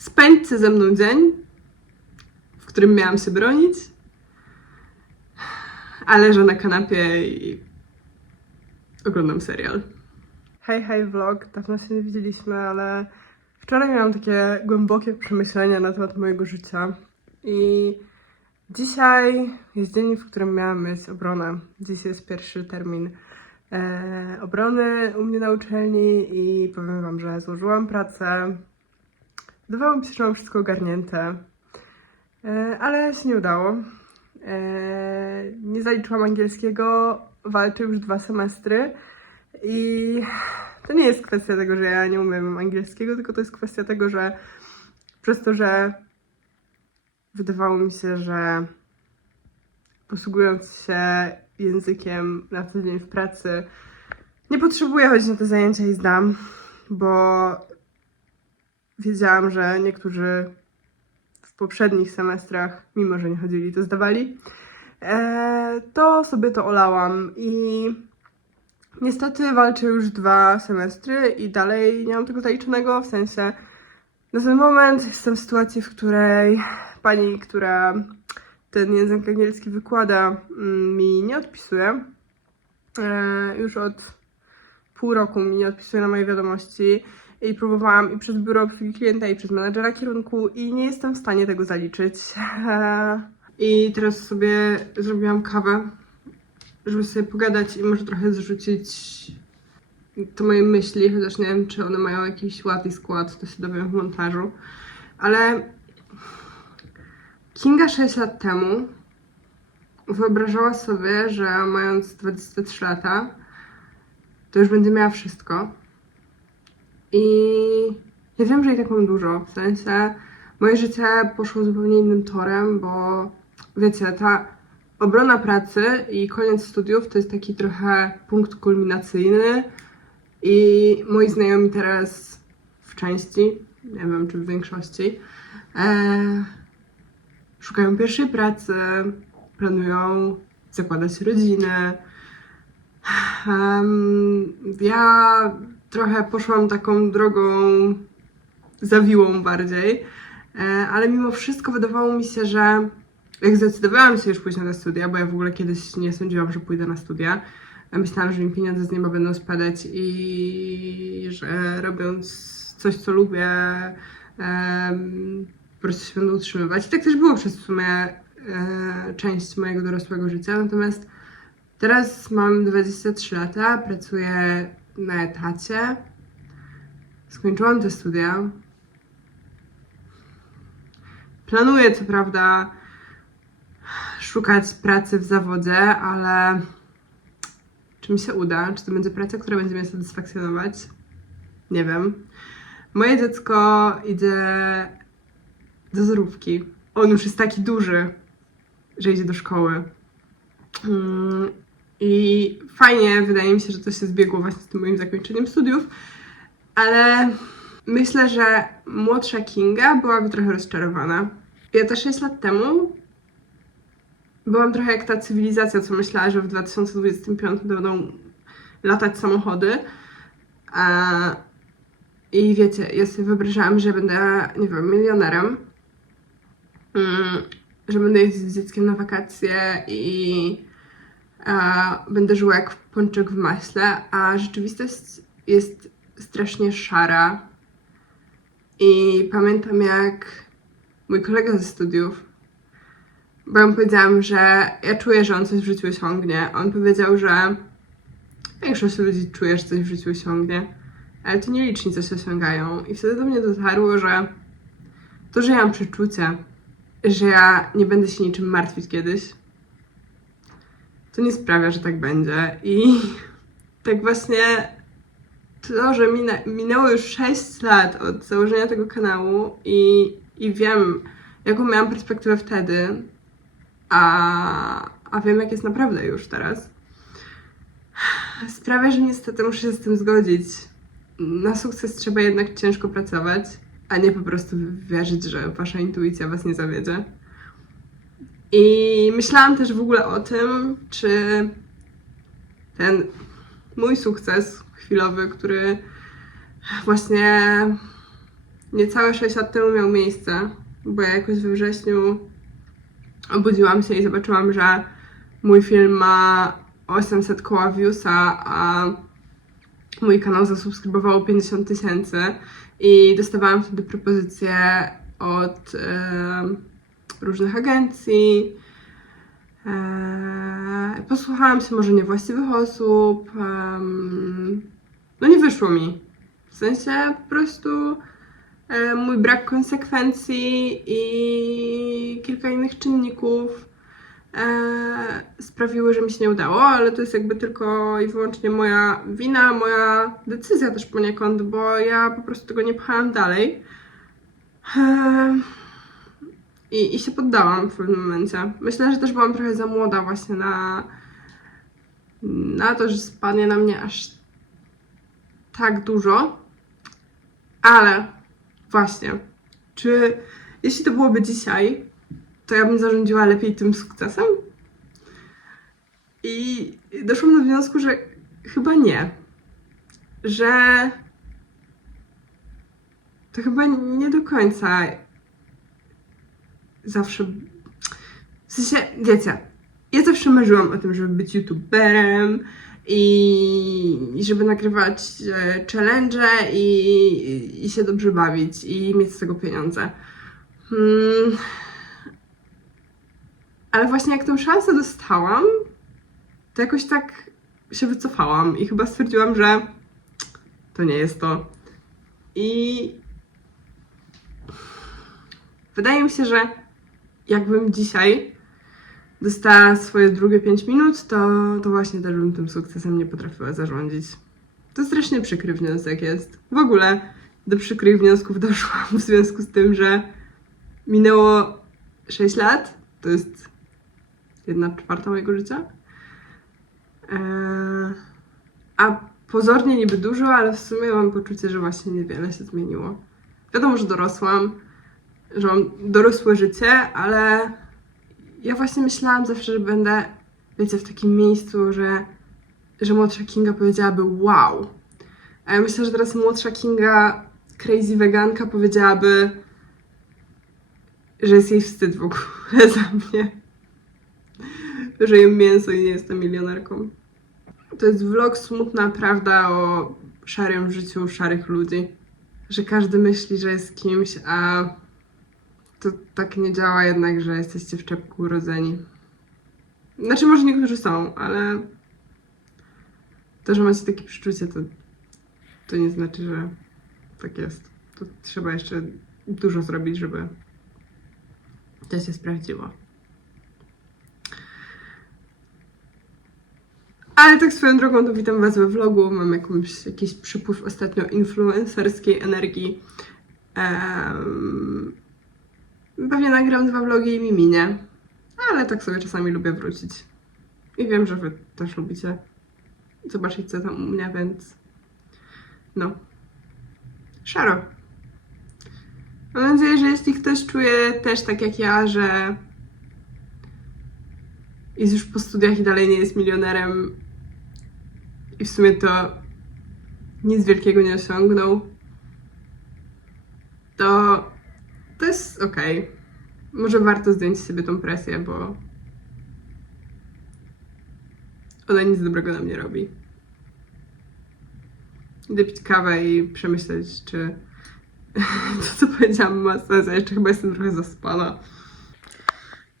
spędźcie ze mną dzień, w którym miałam się bronić, a leżę na kanapie i oglądam serial. Hej, hej vlog, dawno się nie widzieliśmy, ale wczoraj miałam takie głębokie przemyślenia na temat mojego życia i dzisiaj jest dzień, w którym miałam mieć obronę. Dziś jest pierwszy termin e, obrony u mnie na uczelni i powiem wam, że złożyłam pracę. Wydawało mi się, że mam wszystko ogarnięte, e, ale się nie udało. E, nie zaliczyłam angielskiego, walczę już dwa semestry i to nie jest kwestia tego, że ja nie umiem angielskiego, tylko to jest kwestia tego, że przez to, że wydawało mi się, że posługując się językiem na co dzień w pracy, nie potrzebuję chodzić na te zajęcia i zdam, bo wiedziałam, że niektórzy w poprzednich semestrach, mimo że nie chodzili, to zdawali. E, to sobie to olałam i niestety walczę już dwa semestry i dalej nie mam tego zaliczonego, w sensie na ten moment jestem w sytuacji, w której pani, która ten język angielski wykłada, mm, mi nie odpisuje. E, już od pół roku mi nie odpisuje na moje wiadomości i próbowałam i przez biuro obsługi klienta, i przez menedżera kierunku i nie jestem w stanie tego zaliczyć. I teraz sobie zrobiłam kawę, żeby sobie pogadać i może trochę zrzucić te moje myśli, chociaż nie wiem, czy one mają jakiś ład i skład, to się dowiem w montażu. Ale Kinga 6 lat temu wyobrażała sobie, że mając 23 lata, to już będzie miała wszystko. I ja wiem, że i tak mam dużo. W sensie moje życie poszło zupełnie innym torem, bo wiecie, ta obrona pracy i koniec studiów to jest taki trochę punkt kulminacyjny. I moi znajomi teraz w części, nie wiem czy w większości, e, szukają pierwszej pracy, planują zakładać rodzinę. Em, ja trochę poszłam taką drogą zawiłą bardziej, e, ale mimo wszystko wydawało mi się, że jak zdecydowałam się już pójść na te studia, bo ja w ogóle kiedyś nie sądziłam, że pójdę na studia, myślałam, że mi pieniądze z nieba będą spadać i że robiąc coś, co lubię, po prostu się będę utrzymywać. I tak też było przez w sumie e, część mojego dorosłego życia. Natomiast teraz mam 23 lata, pracuję na etacie. Skończyłam te studia. Planuję co prawda szukać pracy w zawodzie, ale czy mi się uda? Czy to będzie praca, która będzie mnie satysfakcjonować? Nie wiem. Moje dziecko idzie do zerówki. On już jest taki duży, że idzie do szkoły. I fajnie, wydaje mi się, że to się zbiegło właśnie z tym moim zakończeniem studiów, ale myślę, że młodsza Kinga byłaby trochę rozczarowana. Ja też 6 lat temu byłam trochę jak ta cywilizacja, co myślała, że w 2025 będą latać samochody. I wiecie, ja sobie wyobrażałam, że będę, nie wiem, milionerem, mm, że będę jeździć z dzieckiem na wakacje i będę żyła jak pączek w maśle, a rzeczywistość jest strasznie szara. I pamiętam jak mój kolega ze studiów, bo ja mu powiedziałam, że ja czuję, że on coś w życiu osiągnie. On powiedział, że większość ludzi czuje, że coś w życiu osiągnie, ale to nieliczni coś osiągają. I wtedy do mnie dotarło, że to, że ja mam przeczucie, że ja nie będę się niczym martwić kiedyś, to nie sprawia, że tak będzie. I tak właśnie to, że minę, minęło już 6 lat od założenia tego kanału i, i wiem, jaką miałam perspektywę wtedy, a, a wiem, jak jest naprawdę już teraz, sprawia, że niestety muszę się z tym zgodzić. Na sukces trzeba jednak ciężko pracować, a nie po prostu wierzyć, że wasza intuicja was nie zawiedzie. I myślałam też w ogóle o tym, czy ten mój sukces chwilowy, który właśnie niecałe 6 lat temu miał miejsce, bo ja jakoś we wrześniu obudziłam się i zobaczyłam, że mój film ma 800 koła viewsa, a mój kanał zasubskrybowało 50 tysięcy i dostawałam wtedy propozycje od em, różnych agencji. Eee, posłuchałam się może niewłaściwych osób. no nie wyszło mi. W sensie po prostu e, mój brak konsekwencji i kilka innych czynników e, sprawiły, że mi się nie udało, ale to jest jakby tylko i wyłącznie moja wina, moja decyzja też poniekąd, bo ja po prostu tego nie pchałam dalej. E, i, I się poddałam w pewnym momencie. Myślę, że też byłam trochę za młoda właśnie na, na to, że spadnie na mnie aż tak dużo. Ale właśnie, czy jeśli to byłoby dzisiaj, to ja bym zarządziła lepiej tym sukcesem? I doszłam do wniosku, że chyba nie. Że to chyba nie do końca zawsze. W sensie, wiecie, ja zawsze marzyłam o tym, żeby być youtuberem i, i żeby nagrywać e, challenge i, i się dobrze bawić i mieć z tego pieniądze. Hmm. Ale właśnie jak tę szansę dostałam, to jakoś tak się wycofałam i chyba stwierdziłam, że to nie jest to. I wydaje mi się, że jakbym dzisiaj dostała swoje drugie 5 minut, to, to właśnie też bym tym sukcesem nie potrafiła zarządzić. To strasznie przykry wniosek jest. W ogóle do przykrych wniosków doszłam w związku z tym, że minęło 6 lat, to jest jedna czwarta mojego życia. Eee, a pozornie niby dużo, ale w sumie mam poczucie, że właśnie niewiele się zmieniło. Wiadomo, że dorosłam, że mam dorosłe życie, ale ja właśnie myślałam zawsze, że będę, wiecie, w takim miejscu, że, że młodsza Kinga powiedziałaby wow. A ja myślę, że teraz młodsza Kinga, crazy weganka, powiedziałaby, że jest jej wstyd w ogóle za mnie. Że jem mięso i nie jestem milionerką. To jest vlog smutna prawda o szarym życiu szarych ludzi. Że każdy myśli, że jest kimś, a to tak nie działa jednak, że jesteście w czepku urodzeni. Znaczy, może niektórzy są, ale to, że macie takie przeczucie, to, to nie znaczy, że tak jest. To trzeba jeszcze dużo zrobić, żeby to się sprawdziło. Ale tak swoją drogą, to witam Was we vlogu. Mam jakąś, jakiś przypływ ostatnio influencerskiej energii. Em, Pewnie nagram dwa vlogi i mi minie. Ale tak sobie czasami lubię wrócić. I wiem, że wy też lubicie zobaczyć, co tam u mnie, więc no. Szaro. Mam nadzieję, że jeśli ktoś czuje też tak jak ja, że jest już po studiach i dalej nie jest milionerem i w sumie to nic wielkiego nie osiągnął, to to jest okej. Może warto zdjąć z siebie tą presję, bo ona nic dobrego nam nie robi. Idę pić kawę i przemyśleć, czy to, co powiedziałam, ma sens. Ja jeszcze chyba jestem trochę zaspana.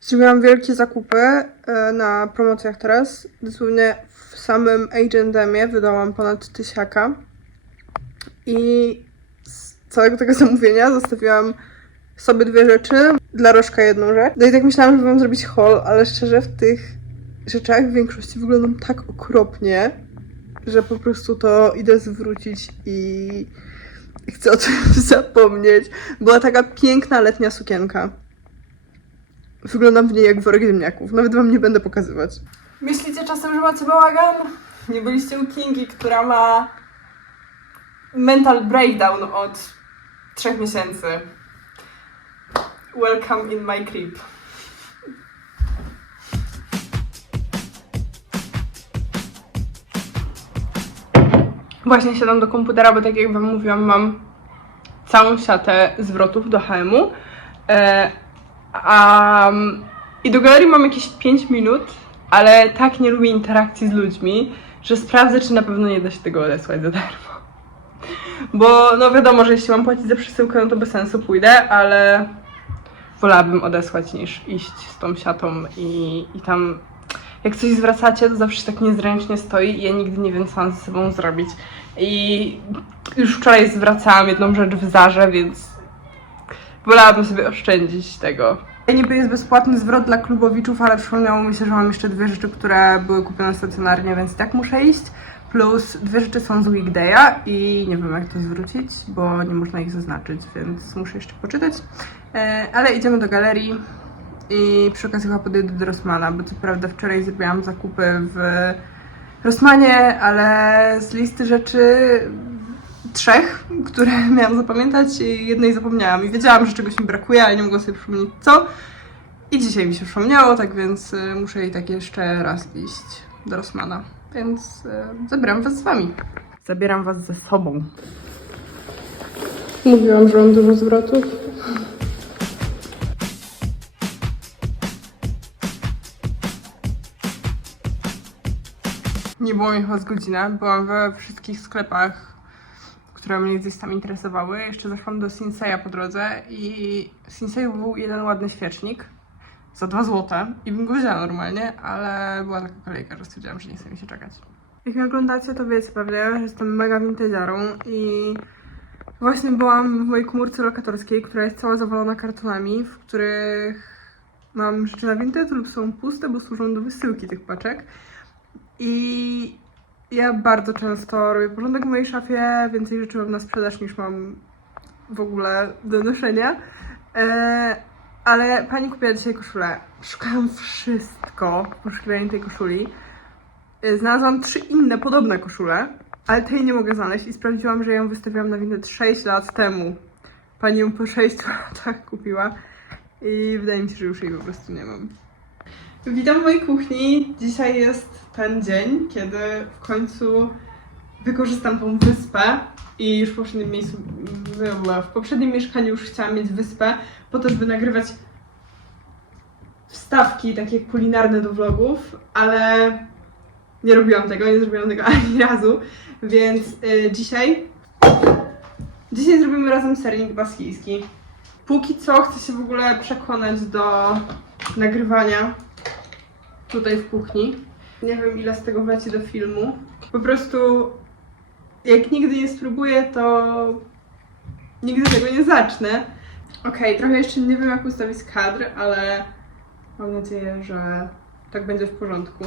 Zrobiłam wielkie zakupy e, na promocjach teraz. Dosłownie w samym H&M'ie wydałam ponad tysiaka. I z całego tego zamówienia zostawiłam sobie dwie rzeczy, dla Rożka jedną rzecz. No i tak myślałam, że mam zrobić haul, ale szczerze w tych rzeczach w większości wyglądam tak okropnie, że po prostu to idę zwrócić i chcę o tym zapomnieć. Była taka piękna letnia sukienka. Wyglądam w niej jak worek ziemniaków. Nawet wam nie będę pokazywać. Myślicie czasem, że macie bałagan? Nie byliście u Kingi, która ma mental breakdown od trzech miesięcy. Welcome in my crib. Właśnie siadam do komputera, bo tak jak wam mówiłam, mam całą siatę zwrotów do HM-u. E, a, I do galerii mam jakieś 5 minut, ale tak nie lubię interakcji z ludźmi, że sprawdzę, czy na pewno nie da się tego odesłać za darmo. Bo no wiadomo, że jeśli mam płacić za przesyłkę, no to bez sensu pójdę, ale wolałabym odesłać niż iść z tą siatą i, i tam jak coś zwracacie, to zawsze tak niezręcznie stoi i ja nigdy nie wiem, co mam ze sobą zrobić. I już wczoraj zwracałam jedną rzecz w Zarze, więc wolałabym sobie oszczędzić tego. Niby jest bezpłatny zwrot dla klubowiczów, ale przypomniało mi się, że mam jeszcze dwie rzeczy, które były kupione stacjonarnie, więc tak muszę iść. Plus dwie rzeczy są z Weekday'a i nie wiem jak to zwrócić, bo nie można ich zaznaczyć, więc muszę jeszcze poczytać. E, ale idziemy do galerii i przy okazji chyba podejdę do Rossmana, bo co prawda wczoraj zrobiłam zakupy w Rossmanie, ale z listy rzeczy trzech, które miałam zapamiętać jednej zapomniałam i wiedziałam, że czegoś mi brakuje, ale nie mogłam sobie przypomnieć co. I dzisiaj mi się przypomniało, tak więc y, muszę i tak jeszcze raz iść do Rossmana. Więc y, zabieram was z wami. Zabieram was ze sobą. Mówiłam, że mam dużo zwrotów. Nie było mi chyba z godzinę. Byłam we wszystkich sklepach, które mnie gdzieś tam interesowały. Jeszcze zaszłam do Sinseya po drodze i w Sinseyu był jeden ładny świecznik za 2 złote i bym go wzięła normalnie, ale była taka kolejka, że stwierdziłam, że nie chce mi się czekać. Jak mnie oglądacie, to wiecie pewnie, że jestem mega vintage'arą i właśnie byłam w mojej komórce lokatorskiej, która jest cała zawalona kartonami, w których mam rzeczy na vintage lub są puste, bo służą do wysyłki tych paczek. I ja bardzo często robię porządek w mojej szafie, więcej rzeczy mam na sprzedaż niż mam w ogóle do noszenia. Ale pani kupiła dzisiaj koszulę. Szukałam wszystko w poszukiwaniu tej koszuli. E, Znalazłam trzy inne podobne koszule, ale tej nie mogę znaleźć i sprawdziłam, że ją wystawiłam na windę 6 lat temu. Pani ją po 6 latach kupiła i wydaje mi się, że już jej po prostu nie mam. Witam w mojej kuchni. Dzisiaj jest ten dzień, kiedy w końcu wykorzystam tą wyspę i już w poprzednim miejscu, w poprzednim mieszkaniu już chciałam mieć wyspę po to, żeby nagrywać wstawki takie kulinarne do vlogów, ale nie robiłam tego, nie zrobiłam tego ani razu, więc y, dzisiaj dzisiaj zrobimy razem sernik baskijski. Póki co chcę się w ogóle przekonać do nagrywania tutaj w kuchni. Nie wiem ile z tego wleci do filmu. Po prostu jak nigdy nie spróbuję, to nigdy tego nie zacznę. Okej, trochę jeszcze nie wiem jak ustawić kadr, ale mam nadzieję, że tak będzie w porządku.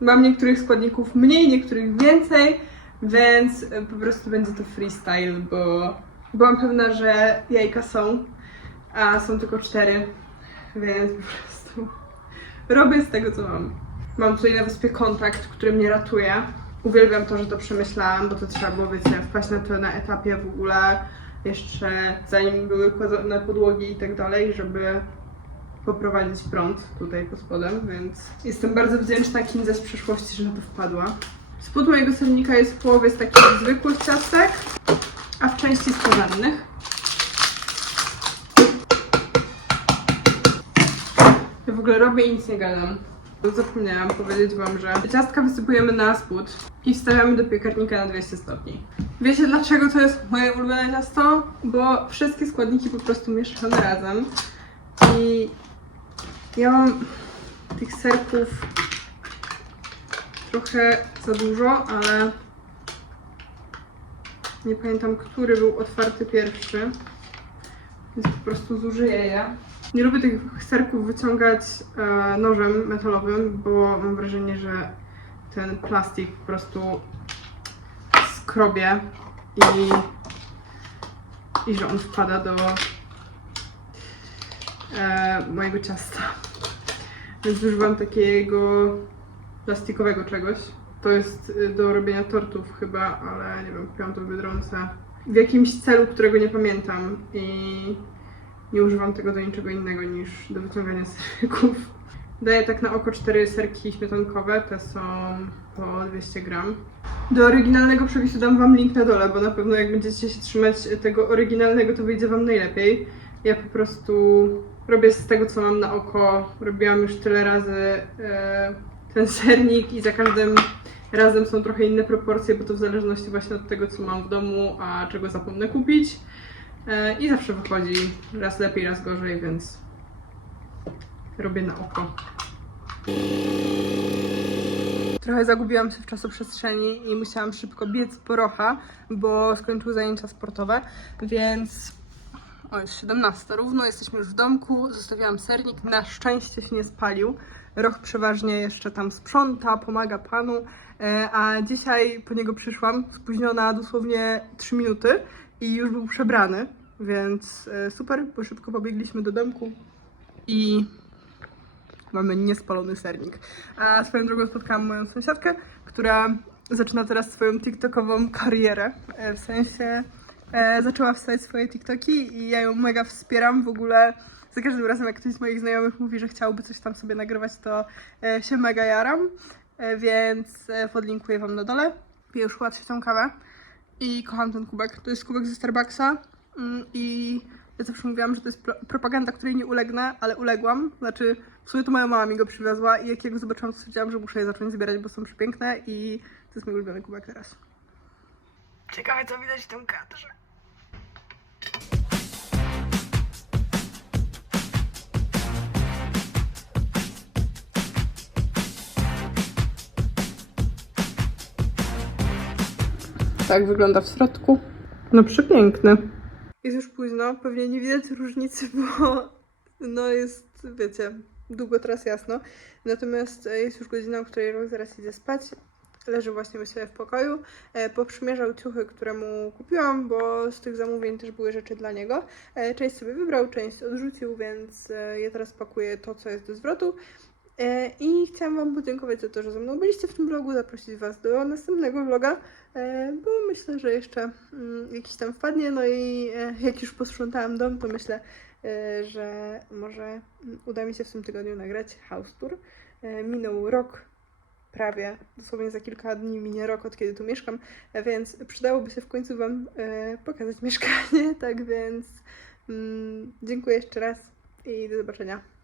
Mam niektórych składników mniej, niektórych więcej, więc po prostu będzie to freestyle, bo byłam pewna, że jajka są, a są tylko cztery, więc po prostu robię z tego, co mam. Mam tutaj na wyspie kontakt, który mnie ratuje. Uwielbiam to, że to przemyślałam, bo to trzeba było, wiecie, wpaść na to na etapie w ogóle jeszcze zanim były kładzone podłogi i tak dalej, żeby poprowadzić prąd tutaj pod spodem, więc jestem bardzo wdzięczna Kindze z przeszłości, że na to wpadła. Spód mojego sernika jest w połowie z takich zwykłych ciastek, a w części z korzennych. Ja w ogóle robię i nic nie gadam. Zapomniałam powiedzieć wam, że ciastka wysypujemy na spód i wstawiamy do piekarnika na 200 stopni. Wiecie dlaczego to jest moje ulubione ciasto? Bo wszystkie składniki po prostu mieszamy razem i ja mam tych serków trochę za dużo, ale nie pamiętam, który był otwarty pierwszy, więc po prostu zużyję je. Nie lubię tych serków wyciągać e, nożem metalowym, bo mam wrażenie, że ten plastik po prostu skrobie i, i że on wpada do e, mojego ciasta. Więc używam takiego plastikowego czegoś. To jest y, do robienia tortów chyba, ale nie wiem, kupiłam to w Biedronce. W jakimś celu, którego nie pamiętam i nie używam tego do niczego innego niż do wyciągania serków. Daję tak na oko cztery serki śmietankowe, te są po 200 gram. Do oryginalnego przepisu dam Wam link na dole, bo na pewno jak będziecie się trzymać tego oryginalnego, to wyjdzie Wam najlepiej. Ja po prostu robię z tego, co mam na oko. Robiłam już tyle razy e, ten sernik i za każdym razem są trochę inne proporcje, bo to w zależności właśnie od tego, co mam w domu, a czego zapomnę kupić. E, I zawsze wychodzi raz lepiej, raz gorzej, więc robię na oko. Trochę zagubiłam się w czasoprzestrzeni i musiałam szybko biec po Rocha, bo skończyły zajęcia sportowe, więc o, jest 17 równo, jesteśmy już w domku, zostawiłam sernik, na szczęście się nie spalił. Roch przeważnie jeszcze tam sprząta, pomaga panu, e, a dzisiaj po niego przyszłam, spóźniona dosłownie 3 minuty i już był przebrany, więc e, super, bo szybko pobiegliśmy do domku i mamy niespalony sernik. A swoją drogą spotkałam moją sąsiadkę, która zaczyna teraz swoją TikTokową karierę. E, W sensie e, zaczęła wstawiać swoje TikToki i ja ją mega wspieram. W ogóle za każdym razem, jak ktoś z moich znajomych mówi, że chciałby coś tam sobie nagrywać, to e, się mega jaram. E, więc e, podlinkuję Wam na dole. Piję już łatwiej kawę i kocham ten kubek. To jest kubek ze Starbucksa mm, i ja zawsze mówiłam, że to jest pro propaganda, której nie ulegnę, ale uległam. Znaczy, w sumie to moja mama mi go przywiozła i jak ja go zobaczyłam, to stwierdziłam, że muszę je zacząć zbierać, bo są przepiękne i to jest mój ulubiony kubek teraz. Ciekawe, co widać w tym kadrze. Tak wygląda w środku. No przepiękny. Jest już późno, pewnie nie widać różnicy, bo no jest, wiecie, długo teraz jasno. Natomiast e, jest już godzina, o której Roch zaraz idzie spać. Leży właśnie u siebie w pokoju. E, poprzymierzał ciuchy, które mu kupiłam, bo z tych zamówień też były rzeczy dla niego. E, część sobie wybrał, część odrzucił, więc e, ja teraz pakuję to, co jest do zwrotu. E, I chciałam Wam podziękować za to, że ze mną byliście w tym vlogu, zaprosić Was do następnego vloga, e, bo myślę, że jeszcze mm, jakiś tam wpadnie. No i e, jak już posprzątałam dom, to myślę, że może mm, uda mi się w tym tygodniu nagrać house tour. Minął rok prawie, dosłownie za kilka dni minie rok od kiedy tu mieszkam, więc przydałoby się w końcu Wam pokazać mieszkanie, tak więc mm, dziękuję jeszcze raz i do zobaczenia.